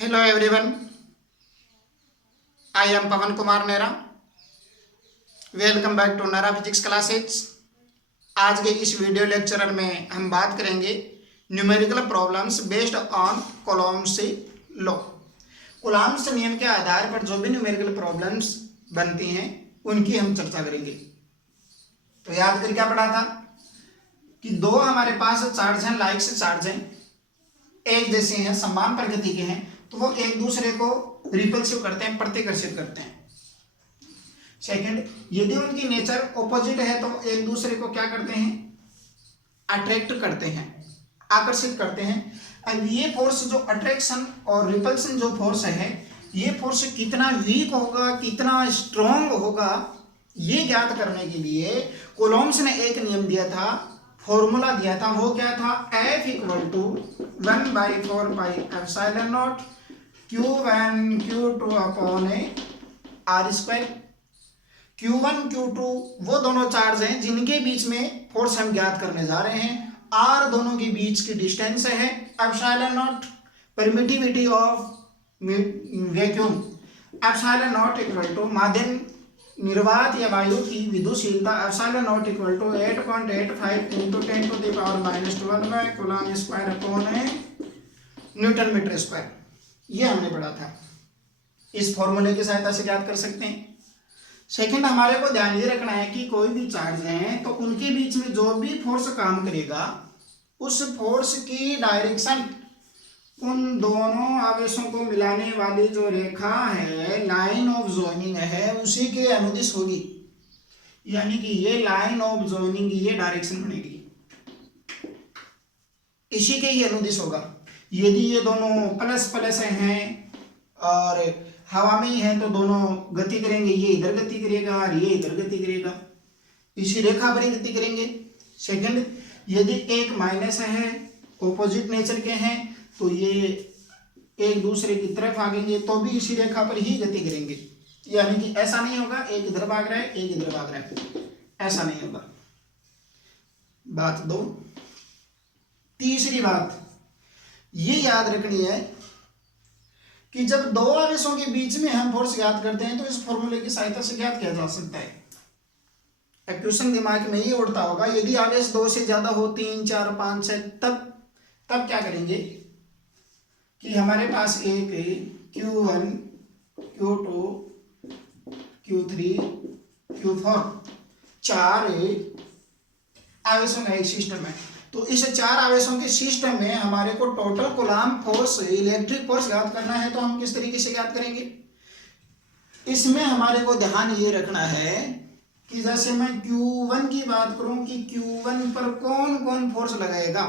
Hello everyone, I am Pavan Kumar Nera. Welcome back to Nera physics classes. आज के इस video lecture में हम बात करेंगे numerical problems based on Coulomb's law. Coulomb's नियम के आधार पर जो भी न्यूमेरिकल प्रॉब्लम्स बनती हैं उनकी हम चर्चा करेंगे। तो याद कर क्या पढ़ा था कि दो हमारे पास चार्ज हैं, लाइक से चार्ज हैं, एक जैसे हैं, समान प्रकृति के हैं, तो वो एक दूसरे को रिपल्सिव करते हैं, प्रतिकर्षित करते हैं। सेकंड, यदि उनकी नेचर ऑपोजिट है तो एक दूसरे को क्या करते हैं, अट्रैक्ट करते हैं, आकर्षित करते हैं। अब ये फोर्स जो अट्रैक्शन और रिपल्सन जो फोर्स है, ये फोर्स कितना वीक होगा, कितना स्ट्रॉन्ग होगा, ये ज्ञात करने के लिए कूलॉम्स ने एक नियम दिया था, फॉर्मूला दिया था। वो क्या था? F = 1/4πε0 Q1 Q2 upon R²। Q1 Q2 वो दोनों चार्ज हैं जिनके बीच में फोर्स हम ज्ञात करने जा रहे हैं। R दोनों के बीच की डिस्टेंस है। ε0 परमिटिविटी ऑफ वैक्यूम। ε0 = माध्यम निर्वात या वायु की विद्युशीलता। ε0 = 8.85 × 10⁻⁻² coulomb square upon newton metre square. ये हमने पढ़ा था। इस फॉर्मूले की सहायता से ज्ञात कर सकते हैं। सेकंड, हमारे को ध्यान ये रखना है कि कोई भी चार्ज है तो उनके बीच में जो भी फोर्स काम करेगा, उस फोर्स की डायरेक्शन उन दोनों आवेशों को मिलाने वाली जो रेखा है, लाइन ऑफ जॉइनिंग है, उसी के अनुदिश होगी। यानी कि ये लाइन ऑफ जॉइनिंग की ये डायरेक्शन बनेगी, इसी के ही अनुदिश होगा। यदि ये दोनों प्लस प्लस हैं और हवा में ही है तो दोनों गति करेंगे, ये इधर गति करेगा और ये इधर गति करेगा, इसी रेखा पर ही गति करेंगे। सेकंड, यदि एक माइनस है, ऑपोजिट नेचर के हैं, तो ये एक दूसरे की तरफ भागेंगे तो भी इसी रेखा पर ही गति करेंगे। यानी कि ऐसा नहीं होगा एक इधर भाग रहा है एक इधर भाग रहा है, ऐसा नहीं होगा। बात दो। तीसरी बात ये याद रखनी है कि जब दो आवेशों के बीच में हम फोर्स ज्ञात करते हैं तो इस फॉर्मूले की सहायता से ज्ञात किया जा सकता है। इक्वेशन दिमाग में ये उड़ता होगा, यदि आवेश दो से ज्यादा हो, 3 4 5 6, तब क्या करेंगे कि हमारे पास एक Q1 Q2 Q3 Q4 चार आवेशों का एक सिस्टम है। तो इस चार आवेशों के सिस्टम में हमारे को total Coulomb force, electric force ज्ञात करना है। तो हम किस तरीके से ज्ञात करेंगे? इसमें हमारे को ध्यान ये रखना है कि जैसे मैं Q1 की बात करूं कि Q1 पर कौन कौन फोर्स लगाएगा,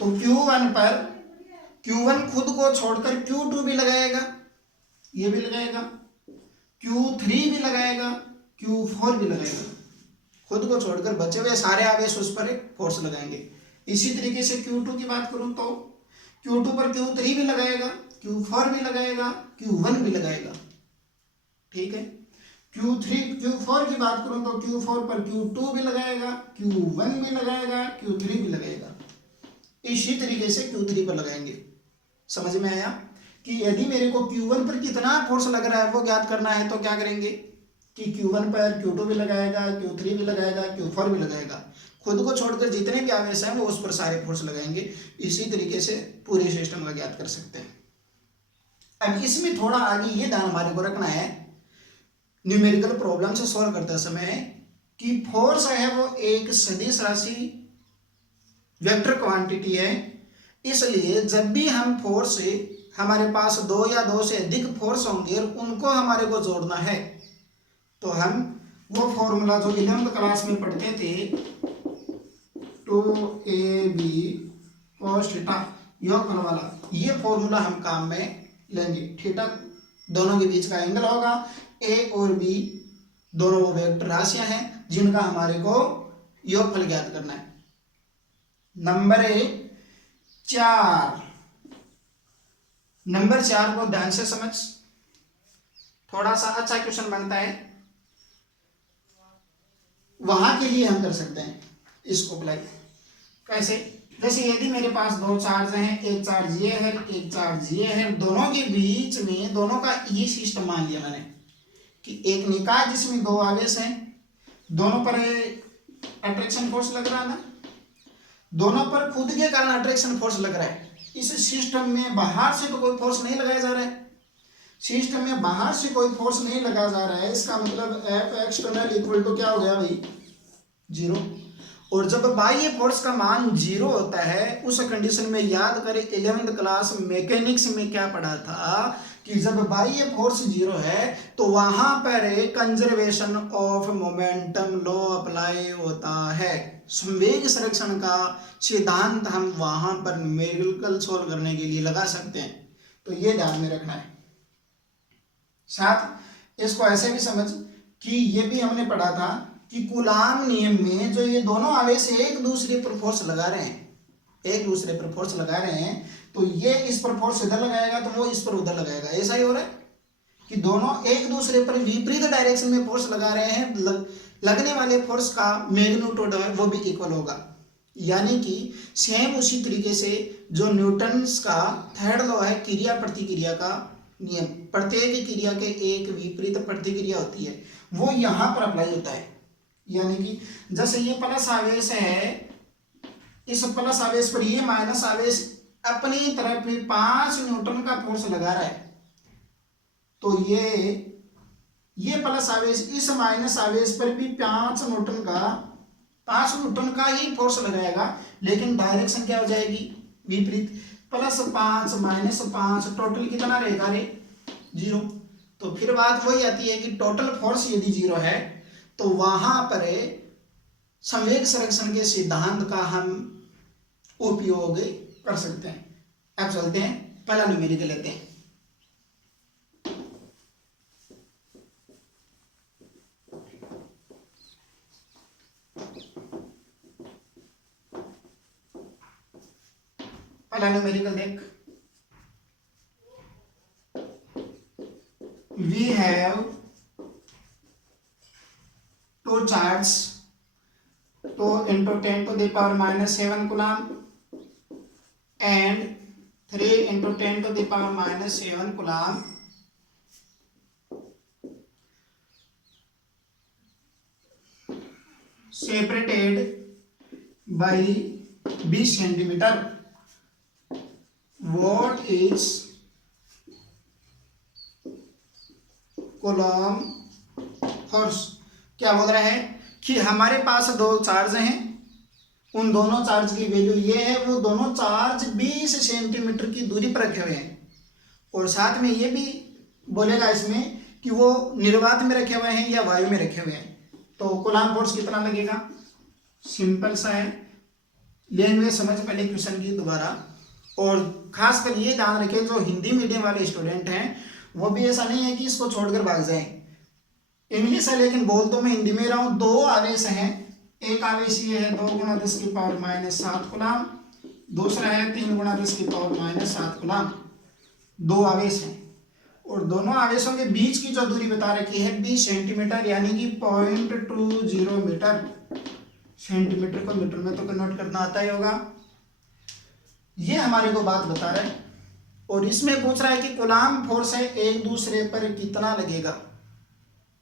तो Q1 पर Q1 खुद को छोड़कर Q2 भी लगाएगा, ये भी लगाएगा, Q3 भी लगाएगा, Q4 भी लगाएगा। खुद को छोड़कर बचे हुए सारे आवेश उस पर एक फोर्स लगाएंगे। इसी तरीके से Q2 की बात करूं तो Q2 पर Q3 भी लगाएगा, Q4 भी लगाएगा, Q1 भी लगाएगा। ठीक है। Q4 की बात करूं तो Q4 पर Q2 भी लगाएगा, Q1 भी लगाएगा, Q3 भी लगाएगा। इसी तरीके से Q3 पर लगाएंगे। समझ में आया कि यदि मेरे को Q1 पर कितना फोर्स लग रहा है वो ज्ञात करना है तो क्या करेंगे कि Q1 पर Q2 भी लगाएगा, Q3 भी लगाएगा, Q4 भी लगाएगा। खुद को छोड़कर जितने भी आवेश हैं वो उस पर सारे फोर्स लगाएंगे। इसी तरीके से पूरे सिस्टम का ज्ञात कर सकते हैं। अब इसमें थोड़ा आगे ये ध्यान हमारे को रखना है न्यूमेरिकल प्रॉब्लम से सॉल्व करते समय कि फोर्स है वो एक सदिश राशि, वेक्टर क्वांटिटी है। इसलिए जब भी हम फोर्स, हमारे पास दो या दो से अधिक फोर्स होंगे और उनको हमारे को जोड़ना है, तो हम वो फॉर्मूला जो 11वीं क्लास में पढ़ते थे, 2AB cos थीटा योगफल वाला, ये फॉर्मूला हम काम में लेंगे। थीटा दोनों के बीच का एंगल होगा, A और B दोनों वो वेक्टर राशियां हैं जिनका हमारे को योगफल ज्ञात करना है। नंबर 4 को ध्यान से समझ, थोड़ा सा अच्छा क्वेश्चन बनता है, वहां के लिए हम कर सकते हैं इसको अप्लाई। कैसे? जैसे यदि मेरे पास दो चार्ज हैं, एक चार्ज ये है, एक चार्ज ये है, दोनों के बीच में दोनों का ये सिस्टम मान लिया मैंने कि एक निकाय जिसमें दो आवेश हैं, दोनों पर अट्रैक्शन फोर्स लग रहा है ना, दोनों पर खुद के कारण अट्रैक्शन फोर्स लग रहा है। इस सिस्टम में बाहर से तो कोई फोर्स नहीं लगाया जा रहा है, सिस्टम में बाहर से कोई फोर्स नहीं लगाया जा रहा है। इसका मतलब एफ एक्सटर्नल इक्वल टू क्या हो गया भाई, 0। और जब बाह्य फोर्स का मान 0 होता है, उस कंडीशन में याद करें 11th क्लास मैकेनिक्स में क्या पढ़ा था कि जब बाह्य फोर्स 0 है तो वहां पर conservation of momentum law apply होता है। संवेग संरक्षण का सिद्धांत हम वहां पर न्यूमेरिकल सोल्व करने के लिए लगा सकते हैं, तो ये ध्यान में रखना है। साथ इसको ऐसे भी समझ कि ये भी हमने पढ़ा था कि कूलाम नियम में जो ये दोनों आवेश एक दूसरे पर फोर्स लगा रहे हैं, एक दूसरे पर फोर्स लगा रहे हैं, तो ये इस पर फोर्स इधर लगाएगा तो वो इस पर उधर लगाएगा। ऐसा ही हो रहा है कि दोनों एक दूसरे पर विपरीत डायरेक्शन में फोर्स लगा रहे हैं, लगने वाले फोर्स का मैग्नीट्यूड है वो भी इक्वल होगा। यानी कि सेम उसी तरीके से जो न्यूटन्स का थर्ड लॉ है क्रिया प्रतिक्रिया का नियम, प्रत्येक क्रिया के एक विपरीत प्रतिक्रिया होती है, वो यहाँ पर अप्लाई होता है। यानी कि जैसे ये प्लस आवेश है, इस प्लस आवेश पर ये माइनस आवेश अपनी तरफ 5 न्यूटन का फोर्स लगा रहा है, तो ये प्लस आवेश इस माइनस आवेश पर भी 5 न्यूटन का ही फोर्स लगाएगा, लेकिन डायरेक्शन क्या हो जाएगी, विपरीत। +5 -5 टोटल कितना रहेगा रे, 0। तो फिर बात वही आती है कि टोटल फोर्स यदि 0 है तो वहां पर संवेग संरक्षण के सिद्धांत का हम उपयोग कर सकते हैं। अब चलते हैं पहला न्यूमेरिकल लेते हैं। पहला न्यूमेरिकल देख, we have two charges, 2 into 10 to the power minus 7 coulomb and 3 into 10 to the power minus 7 coulomb separated by b centimeter. What is coulomb force? क्या बोल रहा है कि हमारे पास दो चार्ज हैं, उन दोनों चार्ज की वैल्यू ये है, वो दोनों चार्ज 20 सेंटीमीटर की दूरी पर रखे हुए हैं, और साथ में ये भी बोलेगा इसमें कि वो निर्वात में रखे हुए हैं या वायु में रखे हुए हैं। तो कूलम्ब फोर्स कितना लगेगा, सिंपल सा है, लैंग्वेज समझ पहले क्वेश्चन की दोबारा। और खासकर ये ध्यान रखें जो हिंदी मीडियम वाले स्टूडेंट हैं वो भी ऐसा नहीं है कि इसको छोड़कर भाग जाएं, इंग्लिश है लेकिन बोल तो मैं हिंदी में रहा हूँ। दो आवेश हैं, एक आवेश ये है 2 × 10⁻⁷ कूलम्ब, दूसरा है 3 × 10⁻⁷ कूलम्ब। दो आवेश हैं और दोनों आवेशों के बीच की जो दूरी बता रखी है 20 सेंटीमीटर, यानी कि 0.20 मीटर। सेंटीमीटर को मीटर में तो कन्वर्ट करना आता ही होगा। ये हमारे को बात बता रहा है और इसमें पूछ रहा है कि कूलम्ब फोर्स है एक दूसरे पर कितना लगेगा।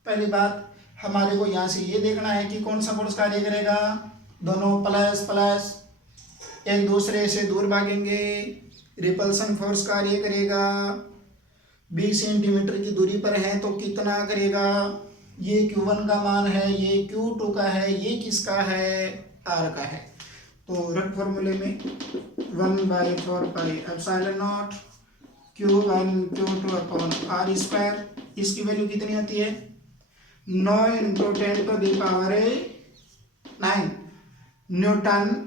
पहली बात हमारे को यहाँ से ये देखना है कि कौन सा फोर्स कार्य करेगा, दोनों प्लस प्लस एक दूसरे से दूर भागेंगे, रिपल्सन फोर्स कार्य करेगा, 20 सेंटीमीटर की दूरी पर है तो कितना करेगा, ये Q1 का मान है, ये Q2 का है, ये किसका है, R का है। तो रट फॉर्मूले में 1/4πε0 Q1 Q2 अपॉन R², इसकी वैल्यू कितनी होती है 9 × 10⁹ न्यूटन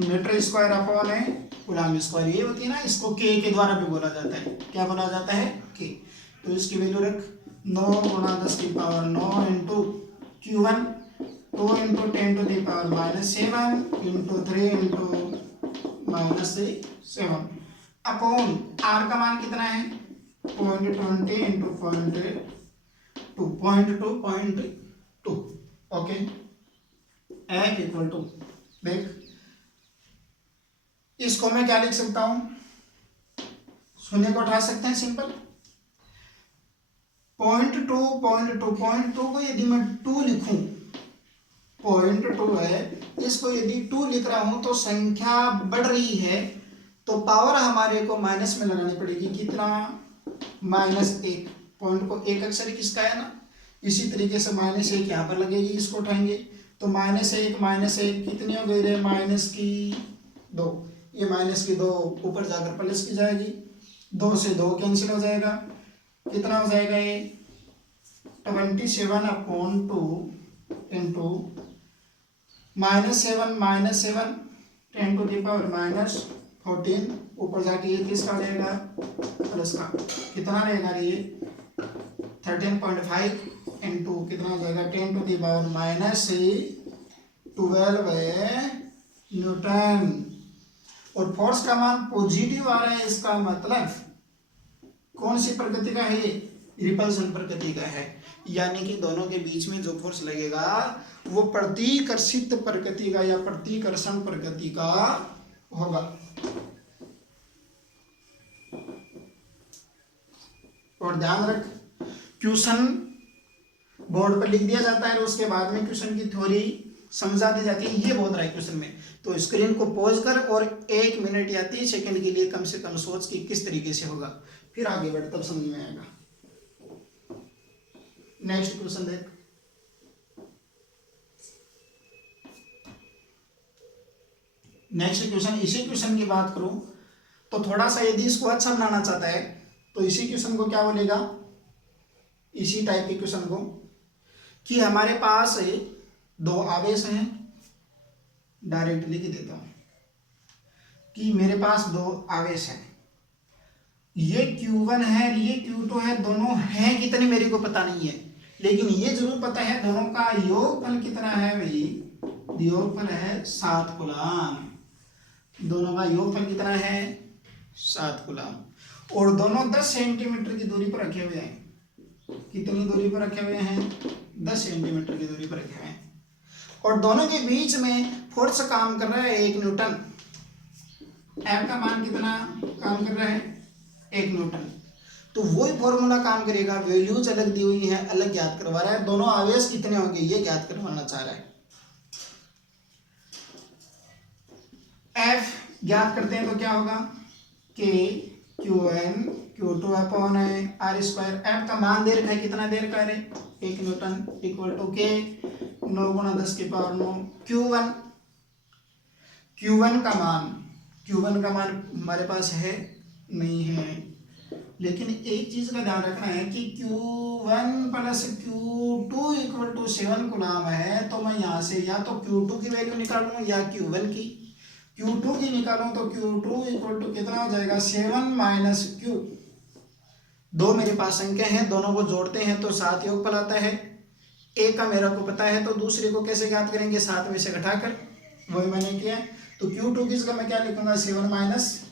मीटर स्क्वायर अपॉन है कूलम्ब स्क्वायर, ये होती है ना, इसको के द्वारा भी बोला जाता है। क्या बोला जाता है, के। तो इसकी वैल्यू रख 9 × 10⁹ into Q1 2 × 10⁻⁷ into 3 × -7 upon R का मान कितना है 0.20 इंटू 0.2 ओके, F = देख इसको मैं क्या लिख सकता हूं, शून्य को उठा सकते हैं सिंपल। पॉइंट टू को यदि मैं 2 लिखूं, पॉइंट 2 है, इसको यदि 2 लिख रहा हूं तो संख्या बढ़ रही है तो पावर हमारे को माइनस में लगानी पड़ेगी। कितना, -1। पॉइंट को एक अक्षर किसका है ना, इसी तरीके से -1 यहाँ पर लगेगी, इसको उठाएंगे तो -1 कितनी हो गई रे, -2। ये -2 ऊपर जाकर प्लस की जाएगी, 2 से 2 कैंसिल हो जाएगा, कितना हो जाएगा ये 27/2 इंटू -7 10⁻⁻14, ऊपर जाके ये किसका हो जाएगा, प्लस का, कितना रहेगा ये 13.5 इंटू कितना हो जाएगा 10⁻12 न्यूटन। और फोर्स का मान पॉजिटिव आ रहा है, इसका मतलब कौन सी प्रकृति का है, रिपल्सन प्रकृति का है, यानी कि दोनों के बीच में जो फोर्स लगेगा वो प्रतिकर्षित प्रकृति का या प्रतिकर्षण प्रकृति का होगा। और ध्यान रख, क्वेश्चन बोर्ड पर लिख दिया जाता है और उसके बाद में क्वेश्चन की थ्योरी समझा दी जाती है, ये बहुत रहा है क्वेश्चन में। तो स्क्रीन को पॉज कर और 1 मिनट या 30 सेकंड के लिए कम से कम सोच कि किस तरीके से होगा, फिर आगे बढ़ तब समझ में आएगा। नेक्स्ट क्वेश्चन देख, नेक्स्ट क्वेश्चन, इसी क्वेश्चन की बात करूं तो थोड़ा सा यदि इसको अच्छा बनाना चाहता है तो इसी क्वेश्चन को क्या बोलेगा, इसी टाइप के क्वेश्चन को, कि हमारे पास 2 आवेश हैं, डायरेक्ट लिख देता हूं कि मेरे पास 2 आवेश हैं, ये Q1 है ये Q2 है, दोनों हैं कितने मेरे को पता नहीं है, लेकिन ये जरूर पता है दोनों का योगफल कितना है भाई, योगफल है 7 कूलम, दोनों का योगफल कितना है 7 कूलम, और दोनों 10 सेंटीमीटर की दूरी पर रखे हुए हैं। कितनी दूरी पर रखे हुए हैं, 10 सेंटीमीटर की दूरी पर रखे हुए हैं, और दोनों के बीच में फोर्स काम कर रहा है 1 न्यूटन। एफ का मान कितना काम कर रहा है, 1 न्यूटन। तो वही फॉर्मूला काम करेगा, वैल्यूज अलग दी हुई है, अलग ज्ञात करवा रहा है, दोनों आवेश कितने होंगे ये ज्ञात करवाना चाह रहा है। एफ ज्ञात करते हैं तो क्या होगा, के Q1 Q2 upon R square, F का मान दे रखा है, कितना दे रखा है 1 न्यूटन, इक्वल टू के 9 × 10⁻9 Q1 का मान हमारे पास है नहीं है, लेकिन एक चीज का ध्यान रखना है कि Q1 + Q2 = 7 कूलम है, तो मैं यहाँ से या तो Q2 की वैल्यू निकालूं या Q1 की, Q2 की निकालूं तो Q2 = कितना हो जाएगा 7 - Q, 2 मेरे पास संख्या हैं, दोनों को जोड़ते हैं तो 7 योगफल आता है, एक का मेरा को पता है तो दूसरे को कैसे ज्ञात करेंगे, 7 में से घटाकर, वही मैंने किया। तो Q2 की जगह मैं क्या लिखूंगा 7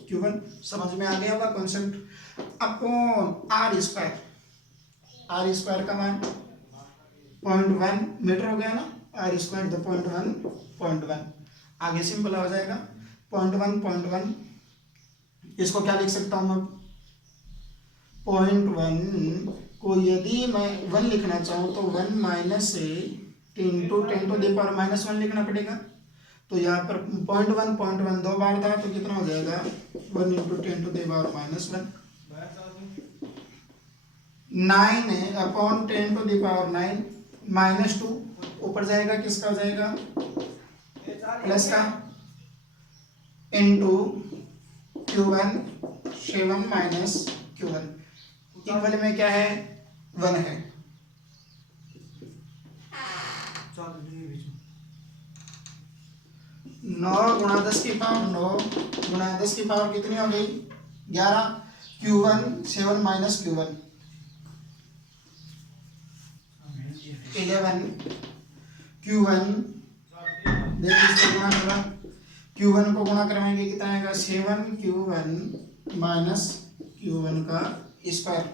- Q1, समझ में आ गया होगा कॉन्सेप्ट। अपॉन R स्क्वायर का मान 0.1 मीटर हो गया ना, R स्क्वायर तो 0.1, आगे सिंपल हो जाएगा 0.1, इसको क्या लिख सकता हूं मैं, 0.1 को यदि मैं 1 लिखना चाहूँ तो 1 - 10⁻⁻1 लिखना पड़ेगा, तो यहाँ पर 0.1 2 बार था तो कितना हो जाएगा 1 × 10⁻⁻1, 9/10⁻9 -2, ऊपर जाएगा किसका हो जाएगा प्लस का, इंटू Q1 7 - Q1, इक्वल में क्या है 1 है। 9 × 10⁻9 × 10⁻, कितनी हो गई 11, Q1 7 - Q1 11, Q1 देखिए इसको गुणा करा, Q1 को गुणा करवाएंगे कितना आएगा 7 Q1 - Q1 का स्क्वायर,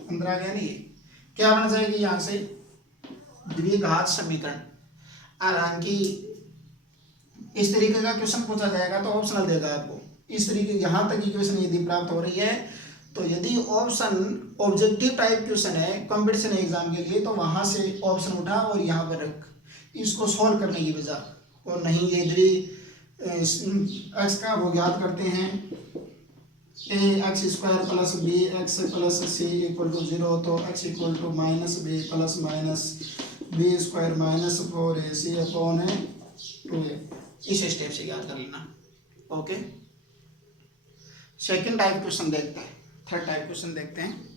अंदर आ गया नहीं, क्या बन जाएगी यहाँ से द्विघात समीकरण। हालांकि इस तरीके का क्वेश्चन पूछा जाएगा तो ऑप्शनल देगा आपको। इस तरीके यहाँ तक इक्वेशन यदि प्राप्त हो रही है तो यदि ऑप्शन ऑब्जेक्टिव टाइप क्वेश्चन है कंपटीशन एग्जाम के लिए तो वहां से ऑप्शन उठा और यहाँ पर रख, इसको सॉल्व करने की बजाय। और नहीं ये द्वि एक्स का वो ज्ञात करते हैं A X square plus B X plus C equal to 0, तो X equal to minus B plus minus B square minus 4ac upon 2a। इस स्टेप से याद कर लेना। ओके, सेकंड टाइप क्वेश्चन देखते हैं, थर्ड टाइप क्वेश्चन देखते हैं।